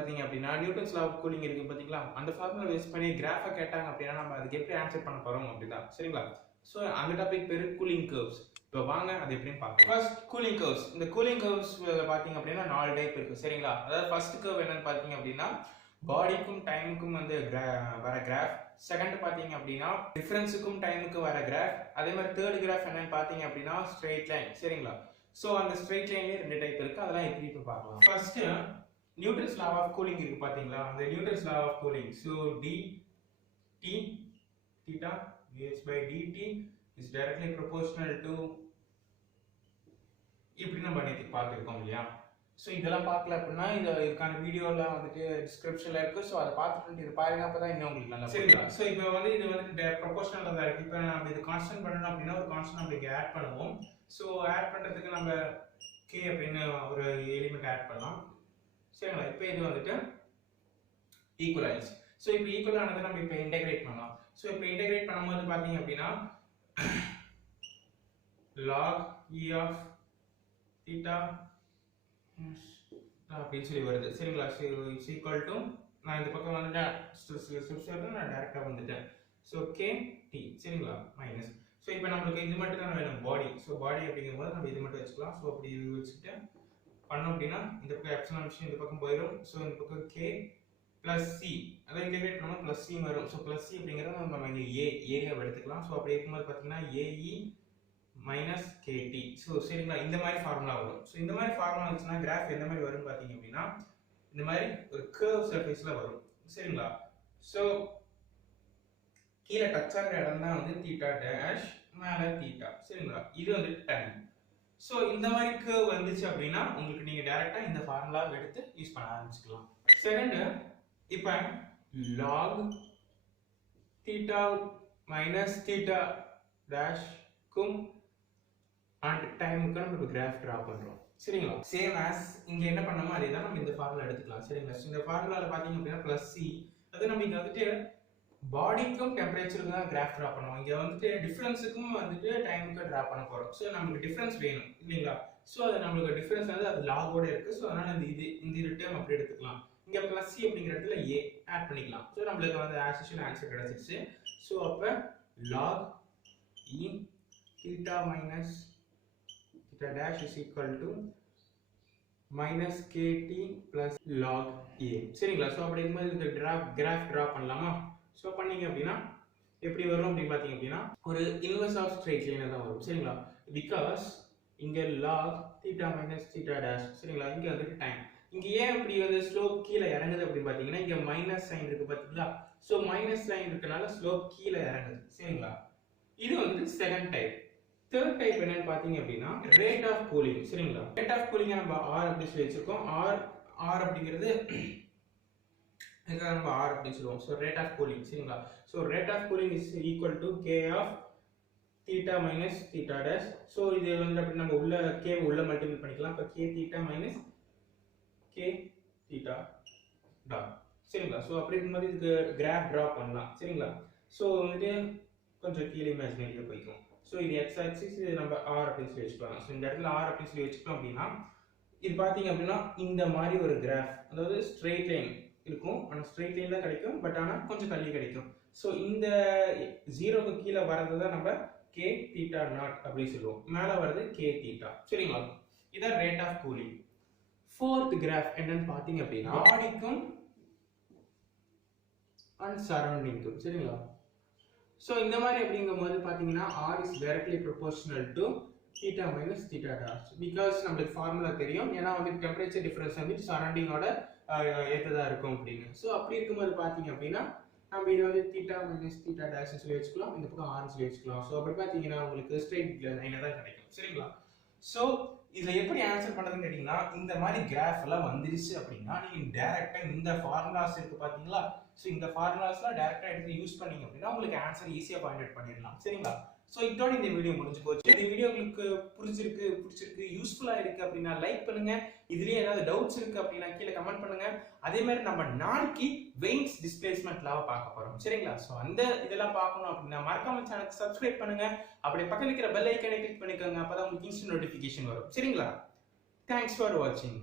பாத்தீங்க அப்படின்னா Newton's law of cooling இருக்கு பாத்தீங்களா, அந்த ஃபார்முலா பேஸ் பண்ணி கிராஃபை கேட்டாங்க அப்படின்னா நம்ம அதுக்கு எப்படி ஆன்சர் பண்ண போறோம் அப்படிதான். சரிங்களா? ஸோ அந்த டாபிக் பேரு கூலிங் கர்வ்ஸ். இப்போ வாங்க அது எப்படின்னு பார்க்கலாம். First cooling curves. இந்த கூலிங் கர்வ்ஸ் பாத்தீங்க அப்படின்னா 4 டைப் இருக்கு. சரிங்களா? அதாவது ஃபர்ஸ்ட் கர்வ் என்னன்னு பாத்தீங்க அப்படின்னா பாடிக்கும் டைமுக்கும் வந்து வர கிராஃப். செகண்ட் பாத்தீங்க அப்படின்னா டிஃபரன்ஸுக்கும் டைமுக்கு வர கிராஃப். அதே மாதிரி தேர்ட் கிராஃப் என்னன்னு பாத்தீங்க அப்படின்னா ஸ்ட்ரெயிட் லைன். சரிங்களா? ஸோ அந்த ஸ்ட்ரெயிட் லைன்லேயே 2 டைப் இருக்கு. அதெல்லாம் எப்படி இப்போ பார்க்கலாம். First Newton's law of cooling இருக்கு பாத்தீங்களா, அந்த Newton's law of cooling. So dt theta h by dt is directly proportional to இப்படி நம்ம நேற்று பார்த்துருக்கோம் இல்லையா. ஸோ இதெல்லாம் பார்க்கல அப்படின்னா இதுக்கான வீடியோலாம் வந்துட்டு டிஸ்கிரிப்ஷன்ல இருக்கு. ஸோ அதை பார்த்துட்டு இது பாருங்க, அப்பதான் இன்னும் உங்களுக்கு நல்லா. சரிங்களா? ஸோ இப்போ வந்து இது வந்து ப்ரொபோஷனல் தான் இருக்கு. இப்போ நம்ம இது கான்ஸ்டன்ட் பண்ணணும் அப்படின்னா ஒரு கான்ஸ்டன்ட் நம்ம இங்கே ஆட் பண்ணுவோம். ஸோ ஆட் பண்றதுக்கு நம்ம k அப்படின்னு ஒரு எலிமெண்ட் ஆட் பண்ணலாம். சரிங்களா? இப்போ இது வந்துட்டு ஈக்குவல் ஆயிடுச்சு. ஸோ இப்போ ஈக்குவல் ஆனதை நம்ம இப்போ இன்டெகிரேட் பண்ணலாம். ஸோ இப்போ இன்டெகிரேட் பண்ணும்போது பாத்தீங்க அப்படின்னா log e of theta அப்படின்னு சொல்லி வருது. சரிங்களா? இட்ஸ் ஈக்குவல் டு, நான் இந்த பக்கம் வந்துட்டேன், நான் டைரக்டா வந்துட்டேன். So k t. சரிங்களா? மைனஸ். ஸோ இப்போ நம்மளுக்கு இது மட்டும் தான் வேணும், பாடி. ஸோ பாடி அப்படிங்கும்போது நம்ம இது மட்டும் வச்சுக்கலாம். ஸோ அப்படி இது வச்சுட்டு பண்ணோம் அப்படின்னா இந்த பக்கம் எப்சிலான் விஷயம் இந்த பக்கம் போயிடும். ஸோ இந்த பக்கம் k பிளஸ் சி, அதை இன்டெகிரேட் பண்ணால் பிளஸ் சி வரும். ஸோ பிளஸ் சி அப்படிங்கிறத நம்ம இங்கே ஏரியாவை எடுத்துக்கலாம். ஸோ அப்படி இருக்கும்போது பார்த்தீங்கன்னா ஏஇ மைனஸ் கேடி. ஸோ சரிங்களா? இந்த மாதிரி ஃபார்முலா வரும். ஸோ இந்த மாதிரி ஃபார்முலா வந்துச்சுன்னா கிராஃப் எந்த மாதிரி வரும் பார்த்தீங்க அப்படின்னா இந்த மாதிரி ஒரு கர்வ் சர்ஃபேஸ்ல வரும். சரிங்களா? ஸோ கீழே டச் ஆகிற இடம் தான் வந்து தீட்டா டேஷ், மேலே தீட்டா. சரிங்களா? இது வந்து டைம். ஸோ இந்த மாதிரி கர்வ் வந்துச்சு அப்படின்னா உங்களுக்கு நீங்க டைரக்டா இந்த ஃபார்முலா எடுத்து யூஸ் பண்ண ஆரம்பிச்சுக்கலாம். செகண்ட், இப்போ log theta minus theta dash க்கும் and டைமுக்கு நம்ம கிராஃப் டிரா பண்றோம். சரிங்களா? சேம் ஆஸ் இங்க என்ன பண்ணோமோ அதே தான் நம்ம இந்த ஃபார்முலா எடுத்துக்கலாம். சரிங்களா? இந்த ஃபார்முலால பாத்தீங்க அப்படின்னா பிளஸ் சி, அது நம்ம இங்க வந்துட்டு பாடிக்கும் டெம்பரேச்சருக்கும் தான் கிராஃப் டிரா பண்ணுவோம். இங்க வந்துட்டு டிஃபரன்ஸுக்கும் வந்துட்டு டைமுக்கு டிரா பண்ண போறோம். ஸோ நமக்கு டிஃபரன்ஸ் வேணும் இல்லைங்களா? ஸோ அது நம்மளுக்கு டிஃபரன்ஸ் வந்து அது லாகோட இருக்கு. ஸோ அதனால இந்த டேர்ம் அப்படி எடுத்துக்கலாம். இங்க பிளஸ் சி அப்படிங்கிற இடத்துல ஏ ஆட் பண்ணிக்கலாம். ஸோ நம்மளுக்கு வந்து ஆஸ் யூசுவல் ஆன்சர் கிடைச்சிருச்சு. ஸோ அப்ப log e theta minus theta dash is equal to minus kt plus log a. சரிங்களா? ஸோ அப்படி இருக்கும்போது இந்த கிராஃப் டிரா பண்ணலாமா? ஸோ பண்ணீங்க அப்படின்னா எப்படி வரும் அப்படின்னு பாத்தீங்க அப்படின்னா ஒரு இன்வெர்ஸ் ஆஃப் ஸ்ட்ரெயிட் லைன் தான் வரும். சரிங்களா? பிகாஸ் இங்க log theta minus theta dash. சரிங்களா? இங்க வந்துட்டு டைம். இங்க ஏன் இப்படி வந்து ஸ்லோப் கீழே இறங்குது அப்படின்னு பாத்தீங்கன்னா இங்க மைனஸ் சைன் இருக்கு பாத்தீங்களா? சோ மைனஸ் சைன் இருக்கனால ஸ்லோப் கீழே இறங்குது. சரிங்களா? இது வந்து செகண்ட் டைப். தேர்ட் டைப் என்னன்னு பாத்தீங்க அப்படின்னா ரேட் ஆஃப் கூலிங். சரிங்களா? ரேட் ஆஃப் கூலிங் நம்ம r அப்படி சொல்லி வச்சிருக்கோம். r அப்படிங்கிறது நம்ம r அப்படி சொல்லுவோம். So rate of cooling. சரிங்களா? So rate of cooling is equal to k of theta minus theta dash. So இது வந்து அப்படி நம்ம உள்ள k உள்ள மல்டிபிள் பண்ணிக்கலாம். அப்ப k theta minus k theta dot. சரிங்களா? சோ அப்படி இருக்கும்போது இதுக்கு கிராஃப் டிரா பண்ணலாம். சரிங்களா? சோ வந்து கொஞ்சம் கீழே இமேஜினரியா போய்க்கும். சோ இது x ஆக்சிஸ், இது நம்ம r அப்படின்னு சொல்லி வச்சுக்கலாம். சோ இந்த இடத்துல r அப்படின்னு சொல்லி வச்சுட்டோம் அப்படின்னா இது பாத்தீங்க அப்படின்னா இந்த மாதிரி ஒரு கிராஃப், அதாவது ஸ்ட்ரெயிட் லைன் இருக்கும். ஆனா ஸ்ட்ரெயிட் லைன் தான் கிடைக்கும், பட் ஆனா கொஞ்சம் தள்ளி கிடைக்கும். சோ இந்த 0க்கு கீழே வரது தான் நம்ம k theta நாட் அப்படி சொல்லுவோம். மேல வரது k theta. சரிங்களா? இதான் rate of cooling. Fourth graph என்னன்னு பாத்தீங்க அப்படின்னா பாடிக்கும் அண்ட் சரௌண்டிங்க்கும். சரிங்களா? சோ இந்த மாதிரி அப்படிங்கும்போது பாத்தீங்கன்னா r is directly proportional to theta minus theta dash, because நமக்கு ஃபார்முலா தெரியும். ஏன்னா வந்து டெம்பரேச்சர் டிஃபரன்ஸ் வந்து சரௌண்டிங்கோட ஏத்ததா இருக்கும் அப்படின்னு. சோ அப்படி இருக்கும்போது பாத்தீங்க அப்படின்னா நம்ம இது வந்து theta minus theta dash சொல்லி வச்சுக்கலாம். இந்த பக்கம் r சொல்லி வச்சுக்கலாம். சோ அப்படி பாத்தீங்கன்னா உங்களுக்கு ஸ்ட்ரெயிட் லைனா தான் கிடைக்கும். சரிங்களா? சோ இதை எப்படி ஆன்சர் பண்றதுன்னு கேட்டீங்கன்னா இந்த மாதிரி கிராஃப் எல்லாம் வந்துருச்சு அப்படின்னா நீங்க டைரக்டா இந்த ஃபார்முலாஸ் இருக்கு பாத்தீங்களா? சோ இந்த ஃபார்முலாஸ்லாம் டைரக்டா எடுத்து யூஸ் பண்ணீங்க அப்படின்னா உங்களுக்கு ஆன்சர் ஈஸியா ஃபைண்ட் அவுட் பண்ணிடலாம். சரிங்களா? சோ இதோட இந்த வீடியோ முடிஞ்சு போச்சு. இந்த வீடியோ உங்களுக்கு பிடிச்சிருக்கு யூஸ்ஃபுல்லா இருக்கு அப்படின்னா லைக் பண்ணுங்க. இதுலயே ஏதாவது டவுட்ஸ் இருக்கு அப்படின்னா கீழே கமெண்ட் பண்ணுங்க. அதே மாதிரி நம்ம நாளைக்கு வெயின்ஸ் டிஸ்பிளேஸ்மென்ட் லாவை பார்க்க போறோம். சரிங்களா? சோ அந்த இதெல்லாம் பார்க்கணும் அப்படின்னா மறக்காம சேனலுக்கு சப்ஸ்கிரைப் பண்ணுங்க. அப்படியே பக்கத்துல இருக்கிற பெல் ஐகானை கிளிக் பண்ணிக்கோங்க. அப்பதான் உங்களுக்கு இன்ஸ்டன்ட் நோட்டிபிகேஷன் வரும். சரிங்களா? தேங்க்ஸ் ஃபார் வாட்சிங்.